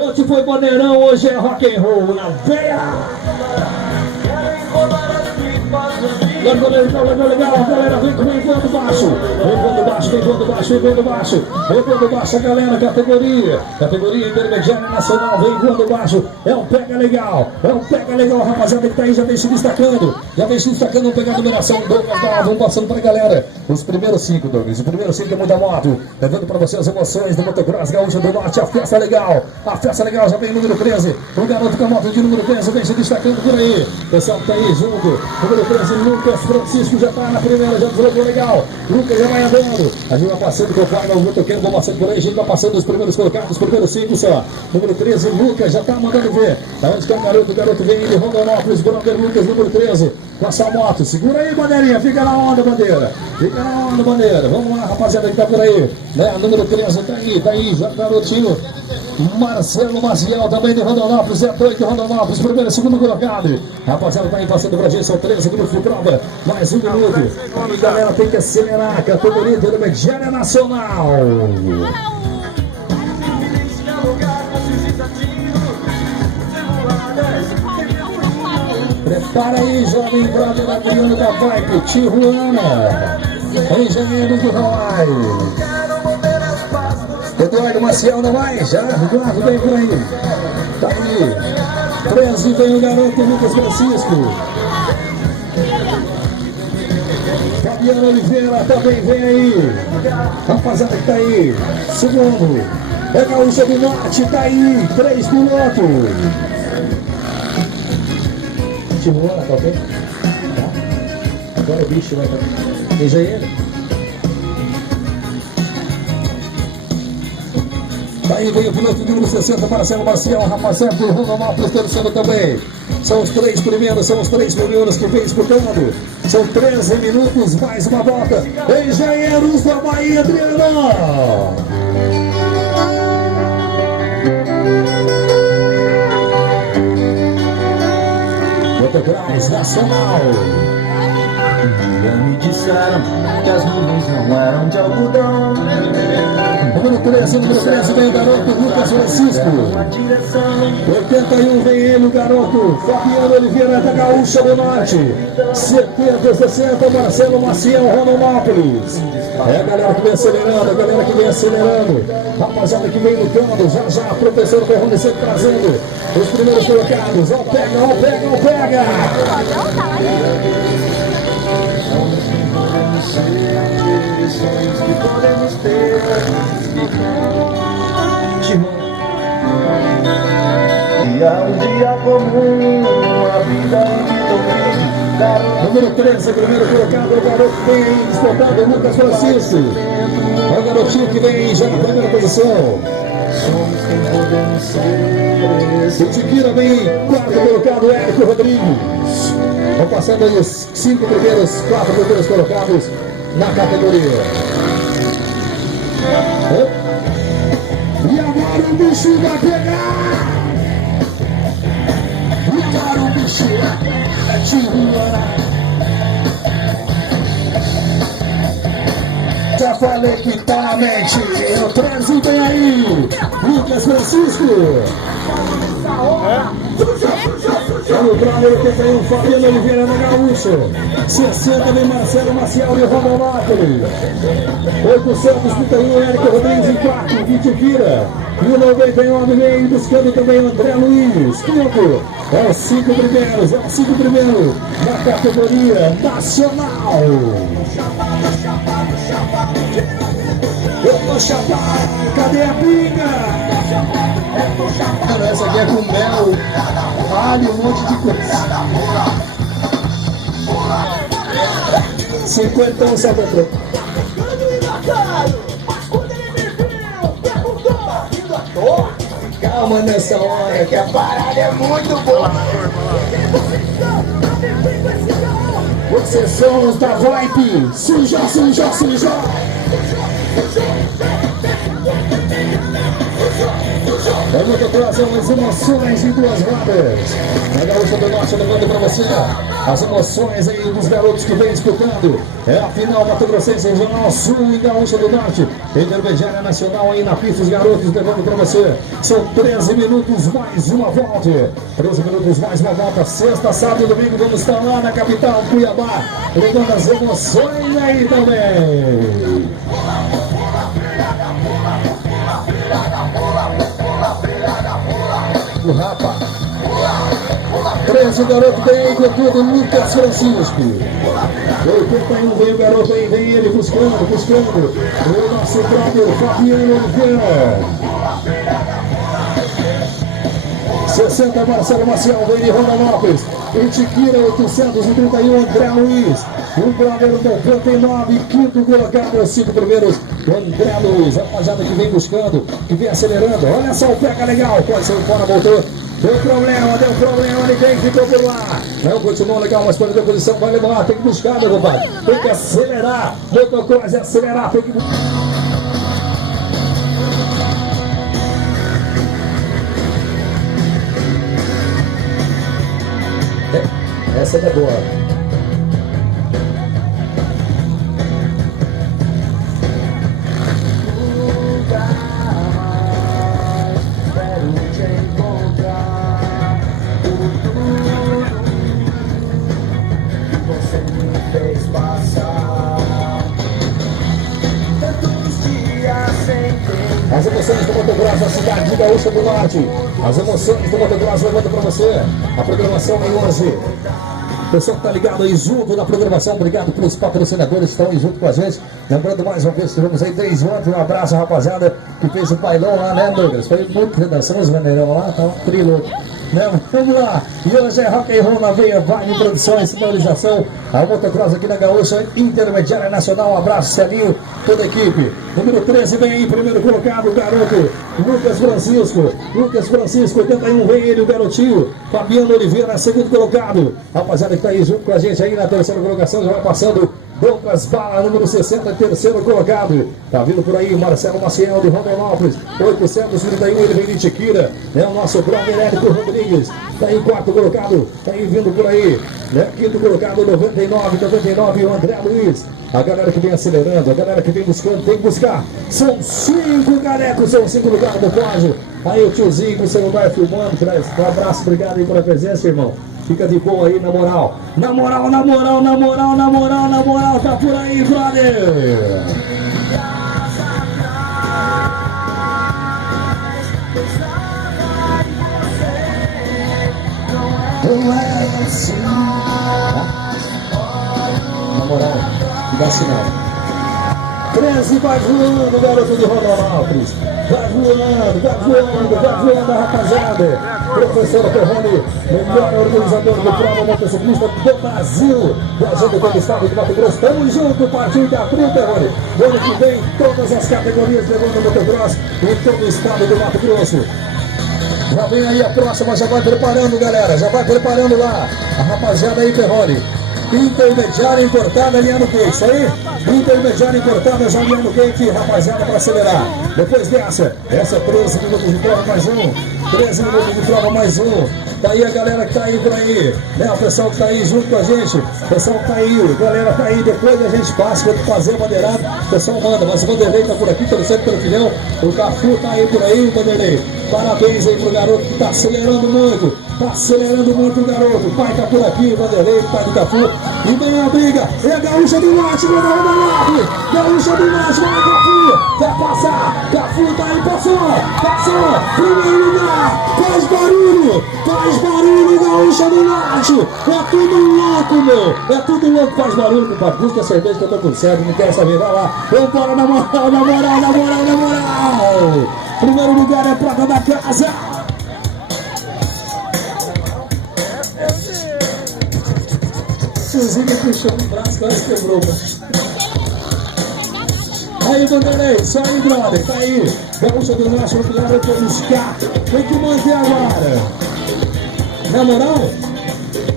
Ontem foi Bandeirão, hoje é rock and roll na veia. Legal, galera, vem voando baixo, a galera, categoria intermediária nacional, vem voando baixo, é um pega legal, rapaziada que tá aí, já vem se destacando, vamos pegar a numeração, Douglas, vamos passando pra galera, os primeiros 5, Douglas, é muita moto, levando pra você as emoções do Motocross Gaúcho do Norte, a festa legal, já vem número 13, o garoto com a moto de número 13, vem se destacando por aí, o pessoal tá aí junto, número 13, Lucas Francisco já tá na primeira, já deslocou legal. Lucas já vai andando. A gente vai passando com o pai, o motoqueiro, vou passando por aí. A gente vai passando os primeiros colocados, os primeiros 5 só. Número 13, Lucas já tá mandando ver. Da onde que é o garoto vem ele, Rondonópolis, brother Lucas, número 13, com a sua moto. Segura aí, bandeirinha, fica na onda, bandeira. Vamos lá, rapaziada que tá por aí. Né? Número 13, tá aí, já garotinho. Marcelo Maciel também de Rondonópolis, é 8 de Rondonópolis, primeiro e segundo colocado. Rapaziada, tá aí passando pra gente, são 13 minutos de prova, mais 1 minuto. A galera tem que acelerar, categoria intermediária nacional. Prepara aí, jovem brother Adriano da Bike, Tijuana, engenheiro do Hawaii. Eduardo Maciel não vai, já, Eduardo vem por aí, tá aí, 13 vem o garoto Lucas Francisco, Fabiano Oliveira também vem aí, rapaziada que tá aí, segundo, é Gaúcha do Norte, tá aí, 3 pilotos, Tijuana, tá ok? Tá? Agora o bicho vai estar, engenheiro. Aí vem o piloto de número 60, Marcelo Maciel, rapaziada do Rondonópolis, terceiro também. São os 3 primeiros que vem disputando. São 13 minutos, mais uma volta. Engenheiros da Bahia, Adriano. Motocross Nacional. Me disseram que as nuvens não eram de algodão. Número 13 vem o garoto Lucas Francisco. 81 vem ele, o garoto Fabiano Oliveira da Gaúcha do Norte. 70, 60, Marcelo Maciel, Rondonópolis. É a galera que vem acelerando, rapaziada que vem lutando, já, professor Ferrone sempre trazendo os primeiros colocados. Ó, pega! Que podemos ter dia comum, a vida número 13, primeiro colocado, o garoto que vem aí disputando, Lucas Francisco. É o garotinho que vem aí já na primeira posição. O Tiquira vem quarto colocado, Érico Rodrigues. Vão passando aí os 4 primeiros colocados na categoria. E agora o bicho vai pegar! E agora o bicho é Tijuana. Já falei que tá na mente. O 13 vem aí, Lucas Francisco. No Bravo 81, Fabiano Oliveira da Gaúcha. 60 vem Marcelo Maciel de Rondonópolis. 831, Érico Rodrigues em quarto, Vitivira. E o 99 vem buscando também André Luiz. Quinto, é os 5 primeiros, da categoria nacional. Eu tô chapado, cadê a pinga? Essa aqui é com mel, alho, um monte de coisa. 50 só comprou. Calma nessa hora que a parada é muito boa. Vocês são os da Vibe. Suja. É muito trazer as emoções em duas rodas. A Gaúcha do Norte levando para você as emoções aí dos garotos que vem disputando. É a final Mato Grossense Regional Sul e Gaúcha do Norte. Intermediária Nacional aí na pista, os garotos levando para você. São 13 minutos mais uma volta. 13 minutos mais uma volta. Sexta, sábado e domingo vamos estar lá na capital Cuiabá, levando as emoções aí também. O Rapa 13, o garoto vem aí com tudo, Lucas Francisco. 81 vem o garoto aí, vem ele buscando. O nosso próprio Fabiano Oliveira. 60, Marcelo Maciel, vem de Rondonópolis. Itiquira, 831, André Luiz. O brother 99, quinto colocado, os 5 primeiros, André Luiz. Rapaziada que vem buscando, que vem acelerando. Olha só o pega legal, pode sair fora, voltou. Deu problema, ninguém ficou por lá. Não, continuou legal, mas perdeu a posição, vai levar, tem que buscar, meu compadre. Tem que acelerar, motocross é acelerar, tem que... Essa é boa. As emoções do motocross da cidade de Gaúcha do Norte. As emoções do motocross levando para você a programação em hoje. Pessoal que está ligado aí junto na programação, obrigado pelos patrocinadores que estão aí junto com a gente. Lembrando mais uma vez, tivemos aí 3 ontem. Um abraço, rapaziada, que fez o bailão lá, né, Douglas? Foi muito redação, os maneirão lá, tá um trilho. Né? Vamos lá, e hoje é rock and roll na veia, Vale Produções, sinalização, a motocross aqui na Gaúcha, Intermediária Nacional. Um abraço, Celinho, toda a equipe. Número 13 vem aí, primeiro colocado, o garoto Lucas Francisco, 81 vem ele, o garotinho Fabiano Oliveira, segundo colocado. Rapaziada que tá aí junto com a gente aí na terceira colocação, já vai passando Douglas Bala, número 60, terceiro colocado. Tá vindo por aí Marcelo Maciel de Rondonópolis, 831, ele vem de Itiquira. É o nosso brother Érico Rodrigues. Tá aí quarto colocado, tá aí vindo por aí. Né? Quinto colocado, 99, o André Luiz. A galera que vem acelerando, a galera que vem buscando, tem que buscar. São 5 carecos, são 5 lugares do pódio. Aí o tiozinho com o celular filmando, traz um abraço, obrigado aí pela presença, irmão. Fica de boa aí, na moral, tá por aí, brother. Não é assim. Na moral, não dá sinal. 13 vai voando, garoto de Rondonópolis. Vai voando, rapaziada. Professor Perrone, melhor organizador do prova motociclista do Brasil, viajando pelo estado de Mato Grosso. Tamo junto, partiu da Frio, Perrone. No ano que vem, todas as categorias levando motocross em todo o estado do Mato Grosso. Já vem aí a próxima, já vai preparando, galera, já vai preparando lá. A rapaziada aí, Perrone. Intermediária importada, alinhando o quê? Isso aí? Intermediária importada, já alinhando o quê, rapaziada, para acelerar. Depois dessa, essa 13 minutos de prova mais um. 13 minutos de prova mais um. Tá aí a galera que tá aí por aí, né? O pessoal que tá aí junto com a gente. O pessoal que tá aí, a galera tá aí. Depois a gente passa, quando fazer o bandeirado, o pessoal manda. Mas o Vanderlei tá por aqui, torcendo pelo filhão. O Cafu tá aí por aí, o Vanderlei. Parabéns aí pro garoto que tá acelerando muito. Tá acelerando muito o garoto. O pai tá por aqui, o Vanderlei, o pai do Cafu. E vem a briga. É a Gaúcha do Norte, vai dar uma nave. Gaúcha do Norte, vai Cafu. Quer passar? Cafu tá aí, passou. Primeiro lugar. Faz barulho, Gaúcha do Norte. É tudo louco, meu. É tudo louco, faz barulho, compadre. Busca a cerveja que eu tô com sede, não quero saber. Vai lá. Vamos embora na moral. Primeiro lugar é prata da casa. Suzinha puxou o braço, quase quebrou. Aí, Vanderlei, só aí, brother, tá aí. Gaúcha do Norte, o garoto buscar. Tem que manter agora. Na moral,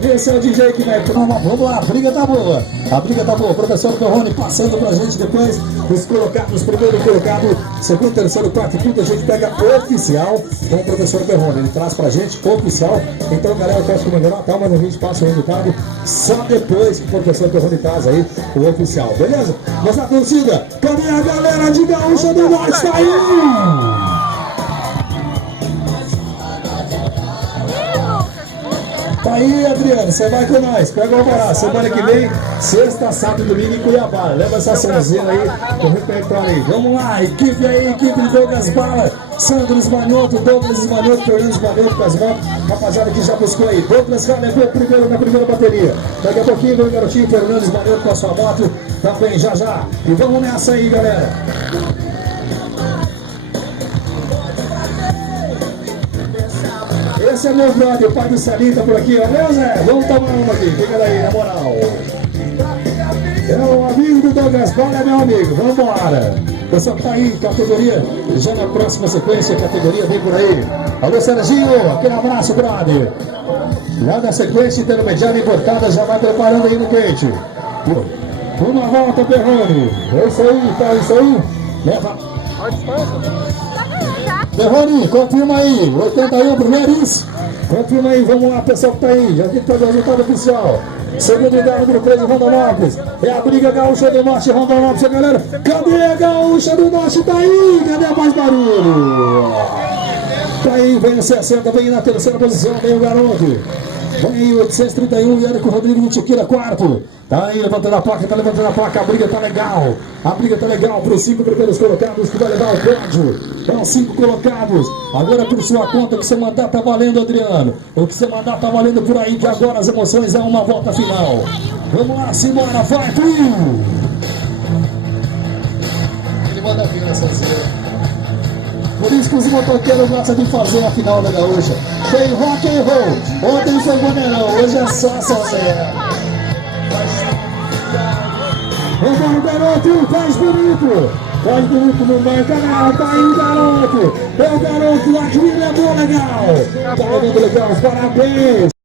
Esse é o DJ que vai... Vamos lá, a briga tá boa. A briga tá boa. O professor Perrone passando pra gente depois. Os colocados, primeiro colocado, segundo, terceiro, quarto, quinto, a gente pega oficial com o professor Perrone. Ele traz pra gente oficial. Então, galera, eu peço que melhorar, tá? Mas a gente passa o resultado só depois que o professor Perrone traz aí o oficial, beleza? Nossa torcida, cadê a galera de Gaúcha do Norte? Tá aí! Tá aí, Adriano, você vai com nós, pega o alvará. Semana que vem, sexta, sábado e domingo em Cuiabá. Leva essa sonzeira aí, o repertório aí. Vamos lá, equipe aí, equipe de Douglas Bala, Sandro Esmanhoto, Douglas Esmanhoto, Fernando Esmanhoto com as motos. Rapaziada que já buscou aí. Douglas já levou primeiro na primeira bateria. Daqui a pouquinho vem o garotinho Fernando Esmanhoto com a sua moto. Também já já. E vamos nessa aí, galera. Esse é meu brother, o pai do Salim tá por aqui, ó. Meu Zé, vamos tomar uma aqui, fica daí, na moral. É o amigo do Douglas Bala, é meu amigo, vamos embora. Pessoal que tá aí, categoria, já na próxima sequência, categoria vem por aí. Alô, Serginho, aquele abraço, brother. Já na sequência, intermediária importada, já vai preparando aí no quente. Uma volta, Perrone. É isso aí, tá isso aí. Leva. Perrone, confirma aí, 81 primeiros. Confirma aí, vamos lá, pessoal que tá aí. Já tem que fazer o resultado oficial. Segundo lugar, número 3, Rondonópolis. É a briga Gaúcha do Norte, Rondonópolis, galera. Cadê a Gaúcha do Norte? Tá aí, cadê mais barulho? Tá aí, vem o 60, vem na terceira posição, vem o garoto. Vem aí, 831, e Érico Rodrigo Tiquira, quarto. Tá aí, levantando a placa, tá levantando a placa. A briga tá legal. A briga tá legal para os 5 primeiros colocados que vai levar o pódio. Para os 5 colocados. Agora por sua conta, o que você mandar tá valendo, Adriano. O que você mandar tá valendo por aí, que agora as emoções é uma volta final. Vamos lá, simbora, vai, filho! Ele manda vir nessa cena. Por isso que os motoqueiros gostam de fazer a final da Gaúcha. Tem rock and roll. Ontem foi Boneirão, hoje é só Salseira. Vamos, garoto, faz bonito. Faz bonito, não marca não. Tá aí o garoto. É o garoto, a Júlia levou legal. Tá levando legal, parabéns.